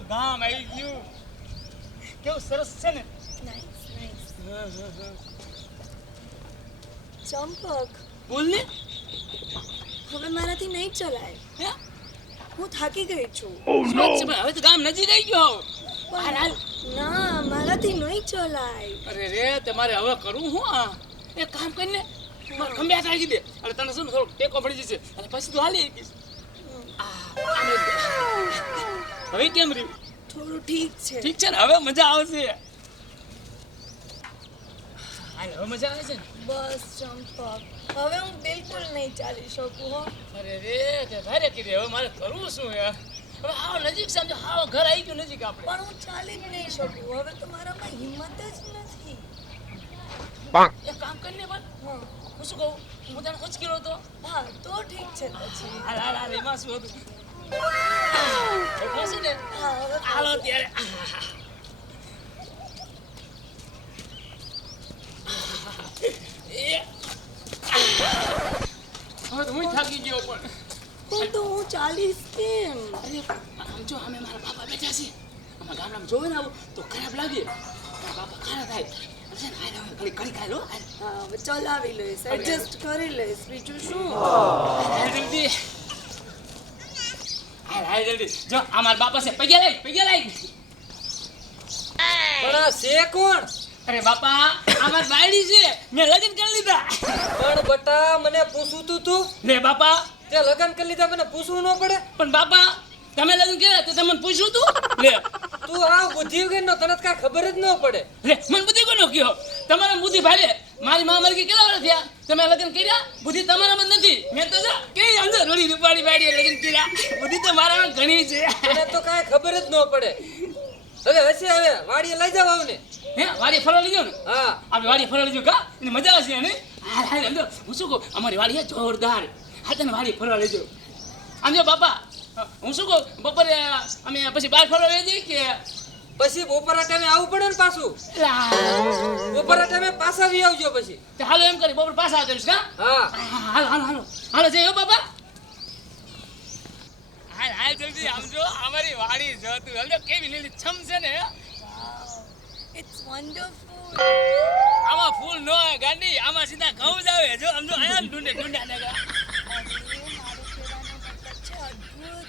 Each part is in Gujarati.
અમારું ગામ આવી ગયું. કેવું સરસ છે ને. નાઈસ ચંપક બોલ ને. હવે મારાથી નહીં ચલાય. હે? હું થાકી ગઈ છું. સ્વચ્છ ભાઈ, હવે તો ગામ નજીક આવી ગયો. હાલ હાલ. ના મારાથી નહીં ચલાય. અરે રે તમારે હવે કરવું હું આ એક કામ કરીને મારે ખંભ્યા ચાલી દે અને તને શું થોડો ટેકો પડી જશે અને પછી તું હાલી જઈશ. હવે કેમ રહ્યું? થોડું ઠીક છે. ઠીક છે ને, હવે મજા આવશે. હાલ હવે મજા આવે છે ને. બસ ચંપક હવે હું બિલકુલ નહીં ચાલી શકું હો. અરે રે તે ભારે કીધે હવે મારે કરવું શું યાર. હવે આવો નજીક સમજો, આવો ઘર આવી ગયું નજીક આપણે. પણ હું ચાલી જ નહીં શકું. હવે તો મારામાં હિંમત જ નથી. એક કામ કરીને પણ હા હું શું કહું, હું તને ઉચકેલો હતો. હા તો ઠીક છે પછી. હાલ હાલ હાલ, એમાં શું હતું. એટલે છે ને હા હવે હાલો ત્યારે. હવે તો હું થાકી ગયો પણ તો હું ચાલીશ કેમ? અરે આમ જો અમે મારા બાપા બેઠા છે. અમારા ગામડામાં જોવે ને આવું તો ખરાબ લાગે. મારા બાપા ખારા થાય. ઘડી ખાઈ લો. હા હવે ચલાવી લઈશ, એડજસ્ટ કરી લઈશ, બીજું શું. જલ્દી હાલ જલ્દી. જો આ મારા બાપા છે. પૈયા લઈ પણ આ છે કોણ? અરે બાપા અમાર બાયડી છે. મેં લગ્ન કરી લીધા. પણ બટા મને પૂછવું તું લે બાપા. તે લગ્ન કરી લીધા મને પૂછવું ન પડે? પણ બાપા તમે લગ્ન કર્યા તો તમને પૂછ્યું તું? લે તું આ બુદ્ધિ વગરનો તને કાંઈ ખબર જ ન પડે. લે મને બુદ્ધિ કોનો કયો? તમારા બુદ્ધિ ભારે. મારી મા મરકી કેટલા વર્ષ થયા? તમે લગ્ન કર્યા? બુદ્ધિ તમારામાં જ નથી. મેં તો જો કેવી અંદર રોડી રૂપાળી બાયડીએ લગ્ન કર્યા. બુદ્ધિ તો મારામાં ઘણી છે. તને તો કાંઈ ખબર જ ન પડે. હવે હશે હવે વાડીએ લઈ જાવ આવને. હે વાડી ફરવા લઈ જાવ ને? હા આપણે વાડી ફરવા લઈ જાવ કા? એને મજા આવશે ને. હાલ હાલ અંદર હું શું કહું, અમારી વાડી છે જોરદાર. હા તને વાડી ફરવા લઈ જાવ. આમ જો બાપા હું શું કહું, બપોરે અમે પછી બહાર ફરવા લઈ જઈએ કે પછી બપોરા ટાઈમે આવવું પડે ને પાછું. બપોરા ટાઈમે પાછા આવી આવજો પછી. તે હાલો એમ કરી બપોર પાછા આવજો કા? હા હાલો હાલો હાલો હાલો જઈએ બાપા. હાલ હાલ જલ્દી. આમ જો અમારી વાડી જો તું સમજો કેવી લીલી છમ છે ને. It's wonderful. આમાં ફૂલ ન હોય ગાંડી, આમાં સીધા ઘઉં જ આવે. જો સમજો આયા ઢૂંઢે ઢૂંઢા ને. મારું કહેવાનો મતલબ છે અદ્ભુત.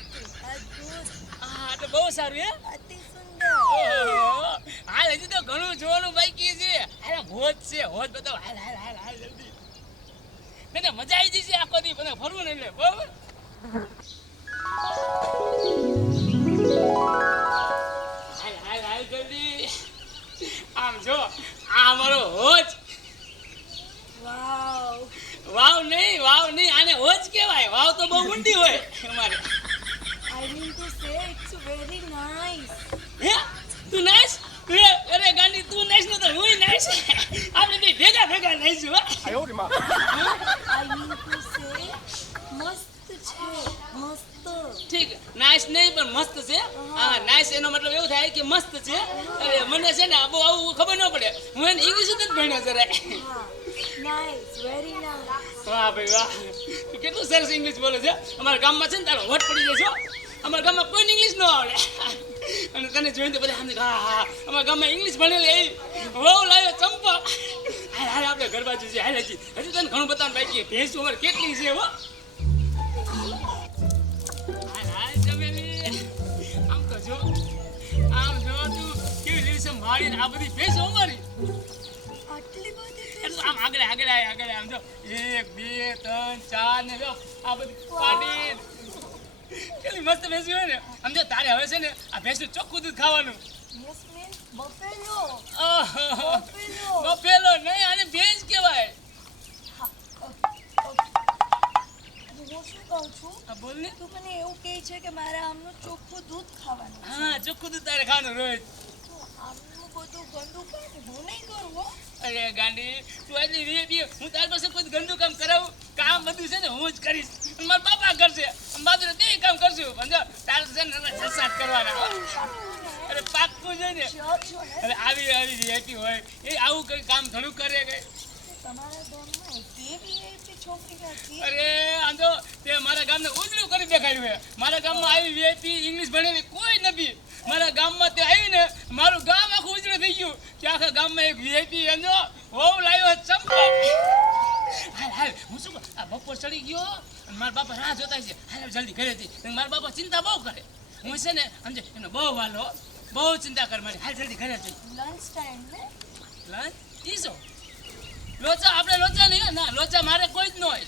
હા તો બહુ સારું હે. અતિ સુંદર. ઓહો. હાલ હજી તો ઘણું જોવાનું બાકી છે. હાલ હોજ છે, હોજ બતાવો. હાલ હાલ હાલ હાલ જલ્દી. મને મજા આવી જશે આખો દી મને ફરવું ને એટલે બરાબર. હાલ હાલ હાલ જલ્દી. આમ જો આ અમારો હોજ. વાવ. વાવ નહીં આને હોજ કહેવાય. વાવ તો બહુ ઊંડી હોય અમારે. I mean to say it's very nice. હે તું નાઈસ? અરે ગાંડી તું નાઈસ ન તો હું નાઈસ. આપણે બે ભેગા નાઈસ હો. I mean to say મસ્ત છે, મસ્ત. ઠીક નાઈસ નહીં પણ મસ્ત છે. હા નાઈસ એનો મતલબ એવું થાય કે મસ્ત છે. અરે મને છે ને બહુ આવું ખબર ન પડે. હું એને ઇંગ્લિશ જ ભણ્યો જરાય. હા નાઈસ, વેરી નાઈસ. વાહ ભાઈ વાહ, તું કેટલું સરસ ઇંગ્લિશ બોલે છે. અમારા ગામમાં છે ને તારો વટ પડી જશો. અમારા ગામમાં કોઈ ઇંગ્લિશ ન આવડે અને તને જોઈને બધા સમજે હા હા અમારા ગામમાં ઇંગ્લિશ ભણેલી વહુ લાવ્યો ચંપક. હાલ હાલ આપણે ઘર બાજુ છે. હાલ હજી તને ઘણું બતાવવાનું બાકી. ભેંસ અમારે કેટલી છે હો. હાલ હાલ જમેલી. આમ તો જો તું કેવી લીધી છે મારી. આ બધી ભેંસો અમારી. આટલી બધી એટલે આમ આગળ આમ જો 1 2 3 4 ને જો આ બધી પાડી કેટલી મસ્ત ભેંસી હોય ને. આમ જો તારે હવે છે ને આ ભેંસનું ચોખ્ખું દૂધ ખાવાનું. Yes means buffalo. બફેલો નહીં આને ભેંસ કહેવાય. હું શું કહું છું, આ બોલ ને. તું મને એવું કહે છે કે મારે આમનું ચોખ્ખું દૂધ ખાવાનું છે. હા ચોખ્ખું દૂધ તારે ખાવાનું રોજ. તો આમનું બધું ગંદુ કામ હું નહીં કરું હો. અરે ગાંડી તું આટલી વીઆઈપી હું તારી પાસે કોઈ ગંદુ કામ કરાવું? કામ બધું છે ને હું જ કરીશ. અને મારા બાપા કરશે. બાજુ તે કામ કરશું. સમજો તારે છે ને જસાટ કરવાના. અરે પાક્કું છે ને. અરે આવી વીઆઈપી હોય એ આવું કઈ કામ ઘણું કરે કઈ. તમારા ગામમાં એકેય VIP છોકરી નથી? અરે આમ તો તે મારા ગામને ઉજળું કરી દેખાડ્યું છે. મારા ગામમાં આવી વીઆઈપી ઇંગ્લિશ ભણેલી કોઈ નથી. મારા ગામમાં તે આવીને મારું ગામ આખું ઉજળું થઈ ગયું કે આખા ગામમાં એક વીઆઈપી એનો હોવ લાવ્યો ચંપો. હાલ હાલ હું શું કહું, આ બપોર ચડી ગયો અને મારા બાપા રાહ જોતા છે. હાલ જલ્દી ઘરેથી. મારા બાપા ચિંતા બહુ કરે. હું છે ને સમજે એનો બહુ વાલો, બહુ ચિંતા કર મારી. હાલ જલ્દી ઘરે જઈ. લંચ ટાઈમ ને લંચ ઈસો લોચા, આપણે લોચા નહીં. ના લોચા મારે કોઈ જ ન હોય.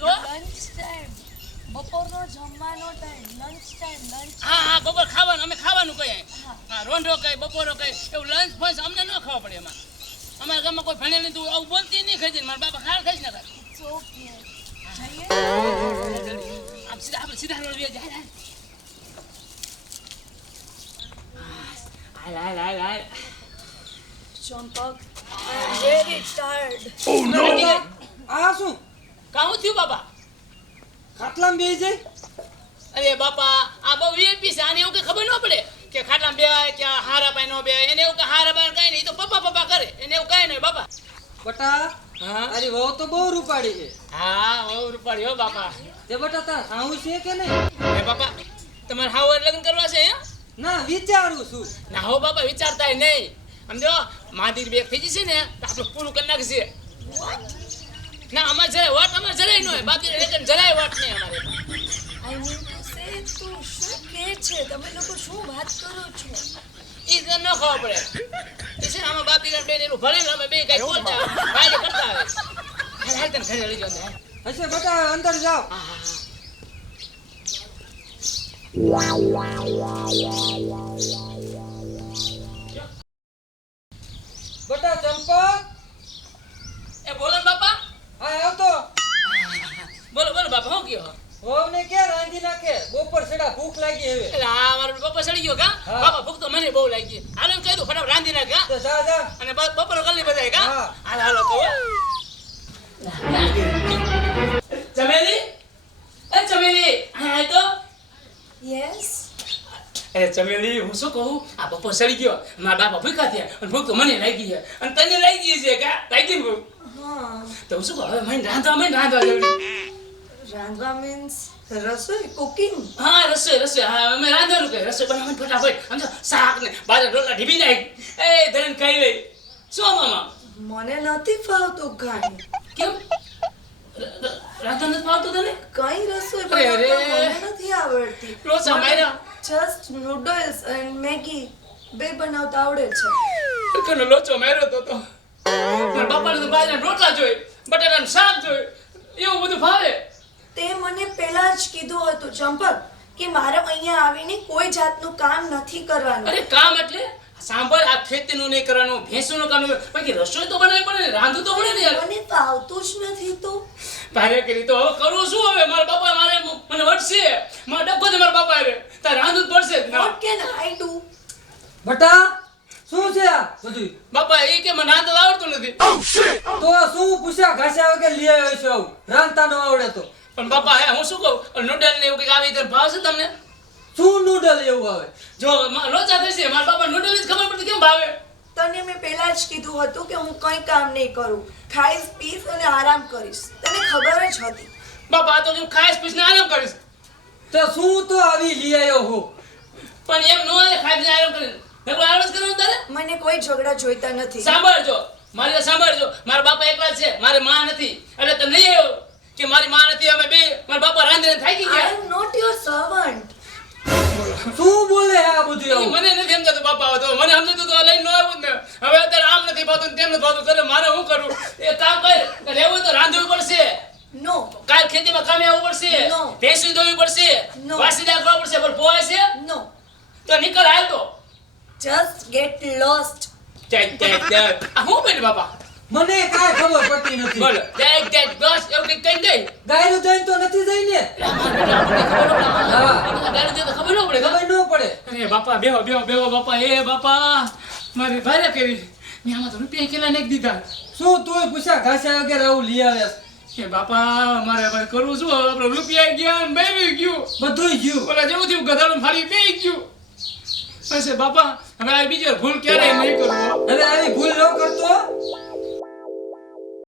તો? લંચ ટાઈમ બપોરનો જમવાનો ટાઈમ લંચ ટાઈમ લંચ. હા હા બપોર ખાવાનું, અમે ખાવાનું કહીએ. હા. હા રોંઢો કઈ બપોરો કઈ એવું લંચ ફંચ અમને ન ખાવા પડે એમાં. અમારા ગામમાં કોઈ ભણેલ નહીં, તું આવું બોલતી નહીં ખાઈ મારા બાપા ખાર ખાઈ જ ના ખાય. It's okay. જઈએ આમ સીધા આપણે સીધા રોડ વ્યા જાય. હાલ હાલ હાલ હાલ. Champak I am very tired. આ શું કાહું થયું બાપા? ખાટલામાં બેસી જાય? અરે બાપા આ બહુ વીઆઈપી છે. આને એવું કઈ ખબર ન પડે કે ખાટલામાં બેહાય કે હારા પાય નો બેહાય. એને એવું કે હારા પાય કઈ નહીં, તો પપ્પા પપ્પા કરે. એને એવું કઈ નહીં બાપા. બટા હા તારી વહુ તો બહુ રૂપાળી છે. હા બહુ રૂપાળી હો બાપા. તે બટા તાર સાવું છે કે નહીં? હે બાપા તમારે હાવર લગ્ન કરવા છે હે? ના વિચારું છું. ના હો બાપા વિચારતા નહીં. સમજો માદીર બેગ થઈ જશે ને તો આપણે પૂરું કરી નાખશે. ના અમારે જરાય વાટ જરાય ન હોય. બાકી લેકન જરાય વાટ નહીં અમારે. I mean to say તું શું કહે છે? તમે લોકો શું વાત કરો છો? ઈ તો ન ખબર પડે. એ છે ને આમાં બાપ દીકરા બેન એનું ભલે ને અમે બે કઈ બોલતા ભાઈ કરતા આવે. હાલ હાલ તને ઘરે લઈ જાઓ. હશે બટા અંદર જાઓ. હા હા હા. બટા ચંપક એ બોલો ને બાપા. હા આવતો. બોલો બોલો બાપા શું કયો? વહુને કે રાંધી નાખે, બપોર છેડા ભૂખ લાગી હવે. એટલે આ મારો બાપા સડી ગયો કા? હા. બાપા ભૂખ તો મને બહુ લાગી. હાલો એમ કહી દઉં ફટાફટ રાંધી નાખ કા? તો જા જા. અને બપોર કરી બધાય કા? હા. હાલ હાલો તો. ચમેલી એ ચમેલી હા તો Yes. એ ચમેલી હું શું કહું, આ બપોર સડી ગયો, મારા બાપા ભૂખ્યા થયા અને ભૂખ તો મને લાગી છે અને તને લાગી છે કા? લાગી ને ભૂખ? હા. તો હું શું કહું, હવે મને રાંધવા જલ્દી. રાંધવા means રસોઈ cooking. હા રસોઈ હા અમે રાંધવાનું કહે. રસોઈ બનાવવાની ફટાફટ સમજો. શાક ને બાજરા રોટલા ઢીબી નાખ. એ ધન ખાઈ લઈ. શું મામા? મને નથી ફાવતું કાંઈ. કેમ રાંધવા નથી ફાવતું તને? કઈ રસોઈ અરે, બનાવતા અરે. મને નથી આવડતી. લોચા માર્યા. Just noodles and Maggi બે બનાવતા આવડે છે. કનો લોચો માર્યો તો મારા બાપાને તો બાજરા રોટલા જોઈ, બટાટાનું શાક જોઈ, એવું બધું ભાવે. તે મને પહેલા જ કીધું હતું ચંપક કે મારે અહીંયા આવીને કોઈ જાતનું કામ નથી કરવાનું. અરે કામ એટલે સાંભળ, આ ખેતીનું નહીં કરવાનું, ભેંસનું કામ નહીં, બાકી રસોઈ તો બનાવી પડે ને, રાંધવું તો પડે ને યાર. મને તો આવતું જ નથી તો. તારે કરી તો હવે કરું શું? હવે મારા બાપા મને વટશે, મારા ડબ્બો છે મારા બાપા રે, તારે રાંધવું જ પડશે જ. What can I do? બટા શું છે આ બધું? બાપા એ કે મને રાંધતા આવડતું નથી. તો શું પૂછ્યા ઘાસ્યા વગર લઈ આવ્યો છો? આવું રાંધતા ન આવડે તો પણ બાપા હે હું શું કહું, નૂડલ ને એવું કંઈક આવી તો ભાવશે તમને? શું નૂડલ એવું આવે? જો લોચા થશે, મારા બાપા નૂડલ જ ખબર પડતી કેમ ભાવે? તને મેં પહેલા જ કીધું હતું કે હું કંઈ કામ નહીં કરું, ખાઈશ પીશ અને આરામ કરીશ. તને ખબર જ હતી. બાપા તો હું ખાઈશ પીશ ને આરામ કરીશ. તો શું તો આવી લઈ આવ્યો હું? પણ એમ ન હોય, ખાઈને આરામ કરીશ. મેં કોઈ આરામ જ કરવાનું તારે? મને કોઈ ઝઘડા જોઈતા નથી. સાંભળજો મારી વાત સાંભળજો, મારા બાપા એકલા જ છે, મારી માં નથી. એટલે તમે નહીં આવ્યો કે મારી માં નથી, અમે બે મારા બાપા રાંધીને થાકી I ગયા. am not your servant. શું બોલે આ બધું એ આવું? મને નથી સમજાતું બાપા, હવે તો મને સમજાતું તો લઈને ન આવ્યું જ ને. હવે અત્યારે આમ નથી ભાવતું ને તેમ નથી ભાવતું, એટલે મારે શું કરવું? એ કામ કર, રહેવું તો રાંધવું પડશે. No. કાલ ખેતીમાં કામે આવવું પડશે, No. ભેંસું દોવી પડશે, No. વાસીદા કરવા પડશે. પણ પોહાય છે No. તો નીકળ હાલ તો. Just get lost. આ હું બેન બાપા મને કાંઈ ખબર પડતી નથી. બોલો બસ એવું કંઈક કઈ દઈ. ગાયરું દઈને તો નથી જઈને. ગાડી દે તો ખબર ન પડે. ખબર ન પડે. અરે બાપા બેહો બાપા. એ બાપા મારી ભારે કરી મેં આમાં તો રૂપિયા કેટલા નાખી દીધા. શું તું પૂછ્યા ઘાસ્યા વગર આવું લઈ આવ્યા? એ બાપા મારે ભાઈ કરવું શું? આપણે રૂપિયા ગયા ને બેવી ગયું, બધું ગયું. ઓલા જેવું થયું ગધાડું ફાડી બેહી ગયું. બસ એ બાપા હવે આ બીજી વાર ભૂલ ક્યારેય નહીં કરું. હવે આવી ભૂલ ન કરતો.